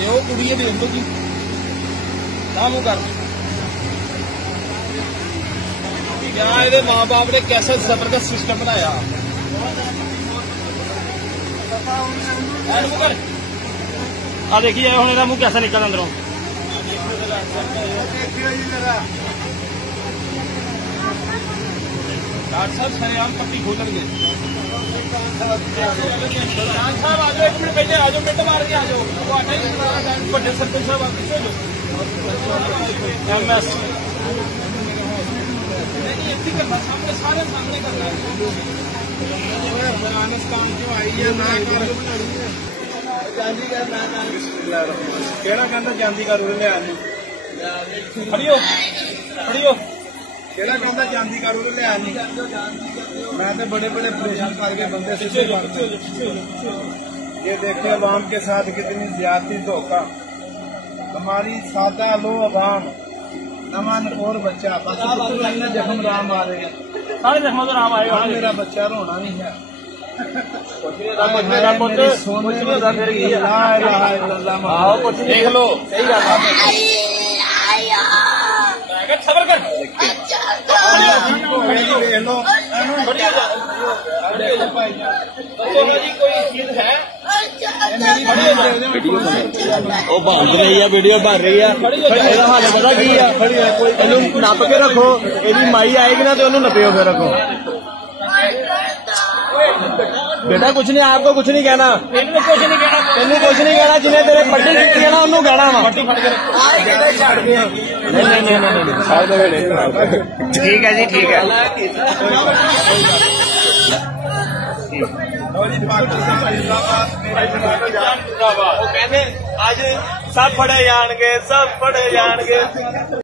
ये वो कुड़ी देख लो जी ना मुँह कर क्या ये माँ बाप ने कैसा जबरदस्त सिस्टम बनाया। आ देखिए हम इहदा मुँह कैसा निकल अंदरों। डॉक्टर साहब सरेआम पट्टी खोलेंगे। साहब आ जाओ, एक मिनट पहले आ जाओ, मिनट मार के आ जाओ। बड़े सरपंच साहब आप पीछे हो MS नहीं इतनी करना सामने सारे सामने करना है। अफगानिस्तान क्यों आई है ना केड़ा कहता चांदी का रूल लिया खड़ियो खड़ियो केड़ा कहता चांदी का रूल लिया मैं तो बड़े बड़े ऑपरेशन करके बंदे से ये देखे अवाम के साथ कितनी ज्यादती धोखा। हमारी सादा लो अवाम नमान और बच्चा जख्म राम आ रहे सारे जख्म तो राम आएगा। मेरा बच्चा रोना नहीं है देख लो सही बन रही है वीडियो बन रही है हाल पता की है नप के रखो यदि माई आएगी ना तो उन्होंने नपियो फिर रखो। बेटा कुछ नहीं आपको कुछ नहीं कहना तेनू कुछ नहीं कहना जिन्हें तेरे पट्टी की है ना उन्होंने कहना वा ठीक है जी ठीक है। आज सब फड़े जाणगे सब फड़े जाणगे।